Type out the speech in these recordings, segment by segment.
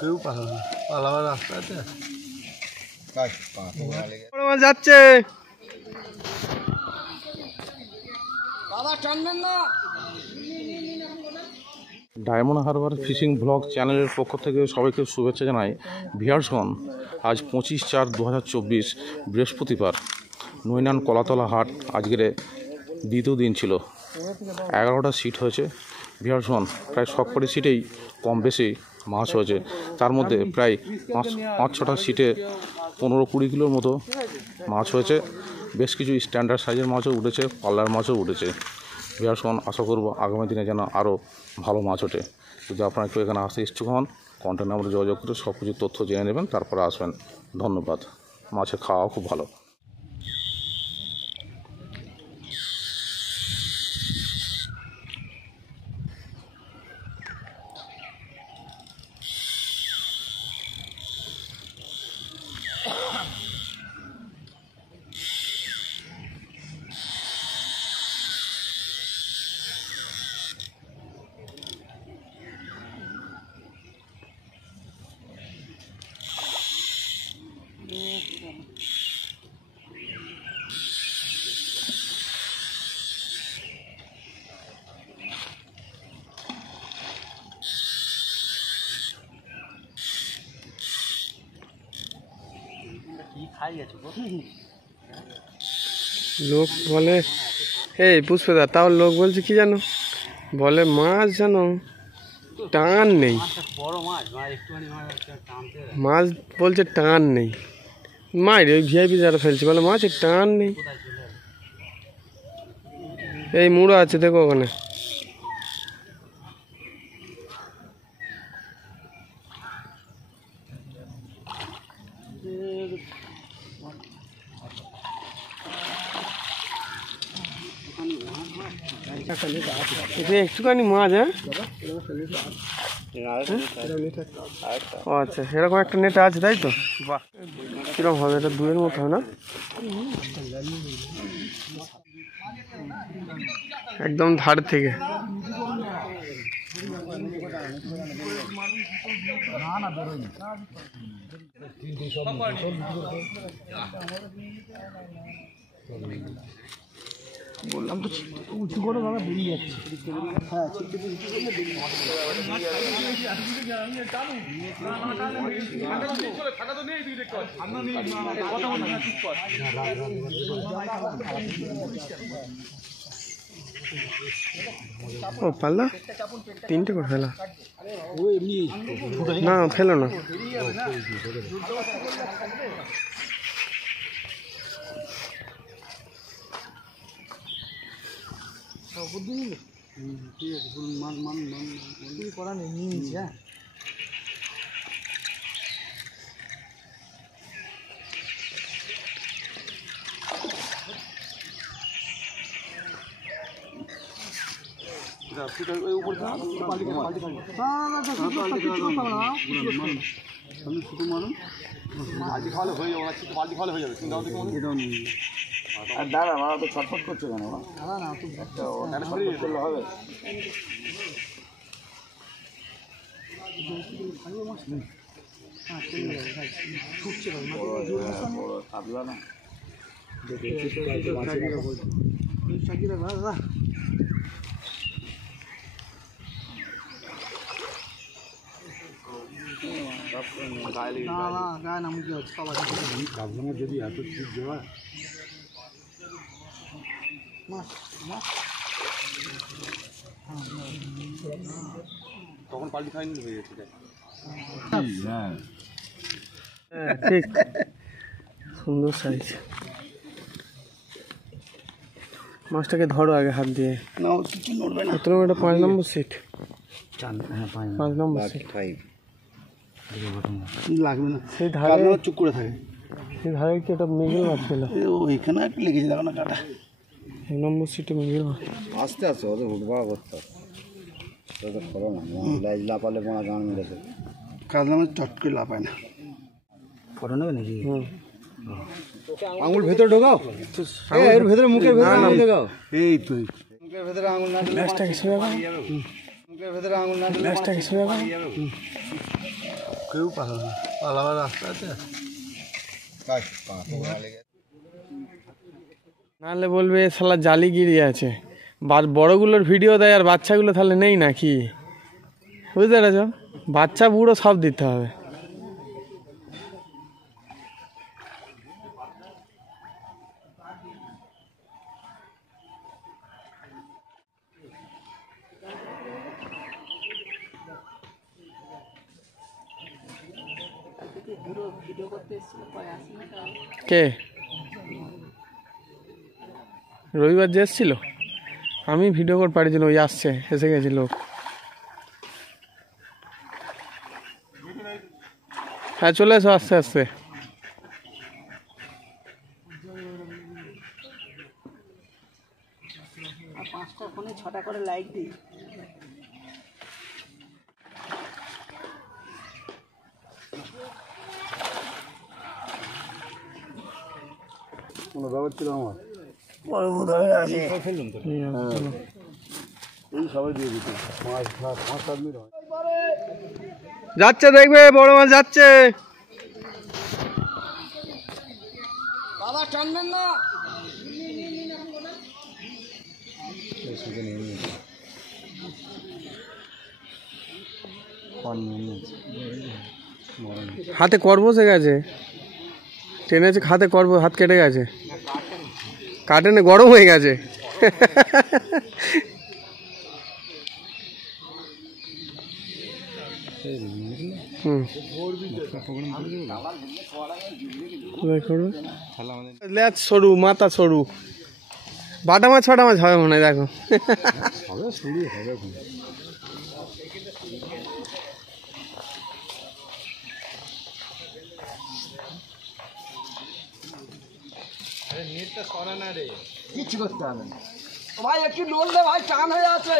কেউ পালাবার রাস্তা আছে যাচ্ছে ডায়মন্ড হারবার ফিশিং ব্লগ চ্যানেলের পক্ষ থেকে সবাইকে শুভেচ্ছা জানাই। ভিউয়ার্সগণ, আজ 25/4/2024 বৃহস্পতিবার, নৈনান কলাতলা হাট আজকের দ্বিতীয় দিন ছিল। 11টা সিট হয়েছে। ভিউয়ার্সগণ, প্রায় সবকটি সিটেই কম বেশি মাছ হয়েছে। তার মধ্যে প্রায় 5-6টা সিটে 15-20 কিলোর মতো মাছ হয়েছে। বেশ কিছু স্ট্যান্ডার্ড সাইজের মাছও উঠেছে, পাল্লার মাছও উঠেছে। ভিউয়ার্সগণ, আশা করব আগামী দিনে যেন আরও ভালো মাছ ওঠে। যদি আপনারা একটু এখানে আসতে ইচ্ছুক হন, কন্ট্যাক্ট নাম্বারে যোগাযোগ করে সব কিছু তথ্য জেনে নেবেন, তারপরে আসবেন। ধন্যবাদ। মাছের খাওয়াও খুব ভালো। লোক বলে, এই পুষ্পদা, তাও লোক বলছে কি জানো, বলে মাছ জানো টান নেই, মাছ বলছে টান নেই। মায়ের ওই ভিআইপি যারা ফেলছে বলে মাছের টান নেই। এই মুড়ো আছে দেখো ওখানে। একটুখানি মাছ, হ্যাঁ, ও আচ্ছা, সেরকম একটা নেট আছে, তাই তো? বাহ, কিরকম হবে এটা? 2-এর মতো হয় না? একদম ধার থেকে। বললাম তো উঁচু করে দাদা বেরিয়ে যাচ্ছে। হ্যাঁ, ও পাল্লা 3টে করে ফেলা না, ফেলো না। ঠিক আছে, মান করা নেই, নিয়ে নিচ্ছি। হ্যাঁ, দাঁড়া, আমার তো ছটফট করছে কেন? করলে হবে। যদি এত ঠিক দেওয়া তখন পাল্টি ফাইনাল হয়ে গেছে। হ্যাঁ, ঠিক, সুন্দর সাইজ। মাছটাকে ধরো আগে হাত দিয়ে। কত নম্বর? এটা 5 নম্বর সিট। 5 নম্বর সিট। লাগবে না, সেই ধারে চুপ করে থাকে। সেই ধারে কি একটা মিগেল মাছ ছিল? ওইখানে একটু লেগেছে, দেখো না কাটা। 1 নম্বর সিটে মিগেল মাছ। আস্তে আস্তে ওদের উঠবড়া করতে হবে। করো না, লাইজ লাপালে বোনা গান মেরেছে। কাজলা মাছ চট করে লাপায় না। ফটো নেবে নাকি? আঙুল ভেতরে ঢোকাও, এর ভেতরে, মুখের ভেতরে আঙুল ঢোকাও। এই তো মুখের ভেতরে আঙুল না দিলে গ্লাসটাকে সরে যাবে, মুখের ভেতরে আঙুল না দিলে গ্লাসটাকে সরে যাবে। কেউ পালাবে না, পালাবার রাস্তা আছে। নাহলে বলবে শালা জালিগিরি আছে, বড়গুলোর ভিডিও দেয় আর বাচ্চাগুলো তাহলে নেই নাকি? বুঝতে পেরেছ? বাচ্চা বুড়ো সব দিতে হবে। কে রবিবার যে এসছিল? আমি ভিডিও করে পাঠিয়েছিল, ওই আসছে, এসে গেছে লোক। হ্যাঁ চলে এসো আস্তে আস্তে। ছটা করে লাইক দিই। কোনো ব্যাপার ছিল আমার, বড় বোধ হয়ে আছে। এই সবাই দিয়ে দিত 5-7 মিনিট হয়। যাচ্ছে, দেখবে বড় মাছ যাচ্ছে। দাদা টানবেন না। হাতে কর বসে গেছে, টেনেছে হাতে কর, হাত কেটে গেছে, কাটেনে গরম হয়ে গেছে। লেজ সরু, মাথা সরু, বাটা মাছ ফাটা মাছ হবে মনে হয়। দেখো কিচ্ছু করতে হবে না ভাই, একটু নড়লে ভাই টান হয়ে আছে।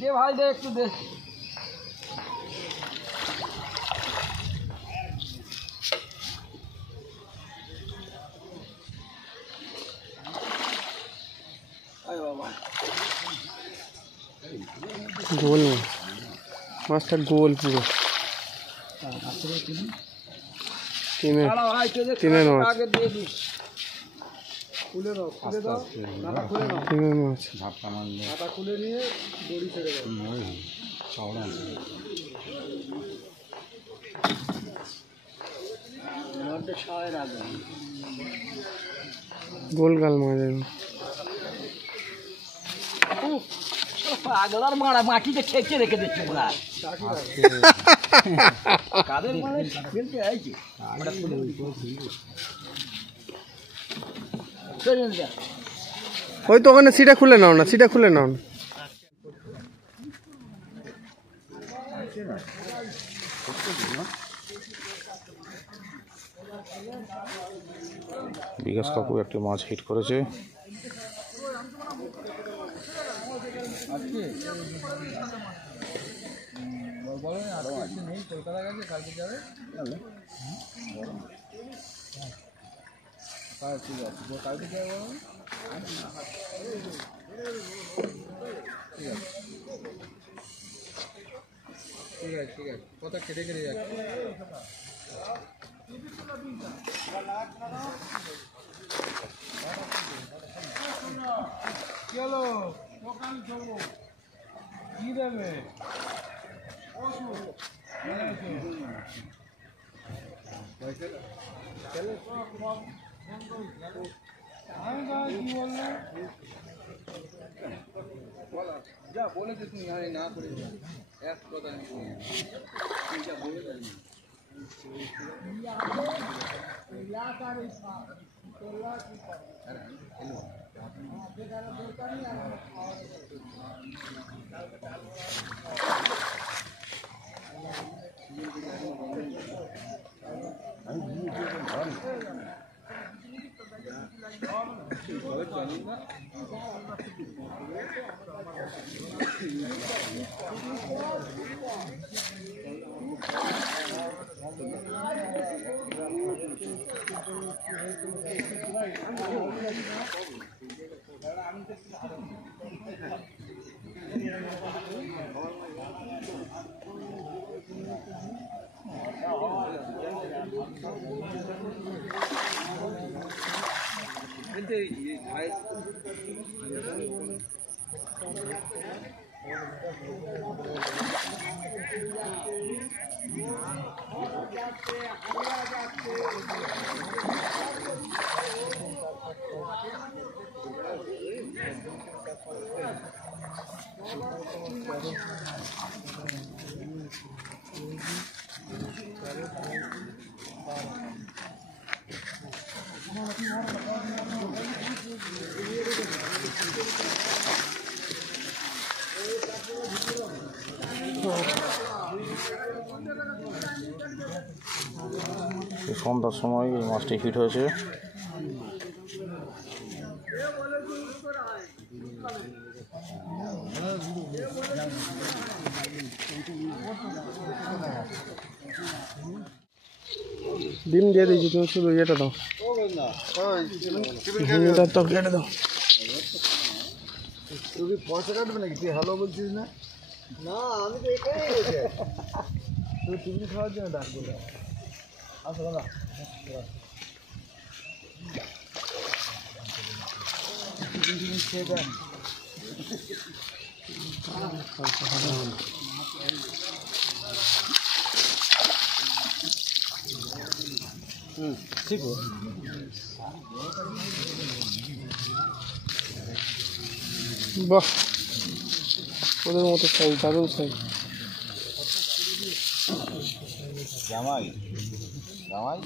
দে ভাই দে, একটু দে। গোল মাছটা, গোল পুরো তিনের মাছ, তিনের মাছ। গোল গাল মাছ। পাগলার মারা মাটিতে ঠেকে রেখে দিচ্ছে পুরা। কাদের মানে ফেলতে আইছে? ওই তো ওখানে সিটা খুলে নাও না, সিটা খুলে নাও না। বিকাশ কাকু একটি মাছ হিট করেছে। ঠিক আছে কথা কেটে কেটে যাচ্ছে। কি হলো? দোকান চলবো, কি দেবে? যা বলেছে তুমি, আমি না করে এক কথা সন্ধ্যার সময় এই মাছটি হিট হয়েছে। ডিম দিয়ে দিয়েছি, তুমি শুধু ইয়েটা দাও, ঝিঙেটার তরকারিটা দাও। তুই পয়সা কাটবে নাকি? তুই হ্যালো বলছিস না? না, আমি তো এখানেই বসে তুই টিফিন খাওয়ার জন্য ডাকবো। আসো দাদা, খেয়ে দেন। ঠিক আছে। বাহ, ওদের মতো সাইজ, দারুণ সাইজ। জামাই জামাই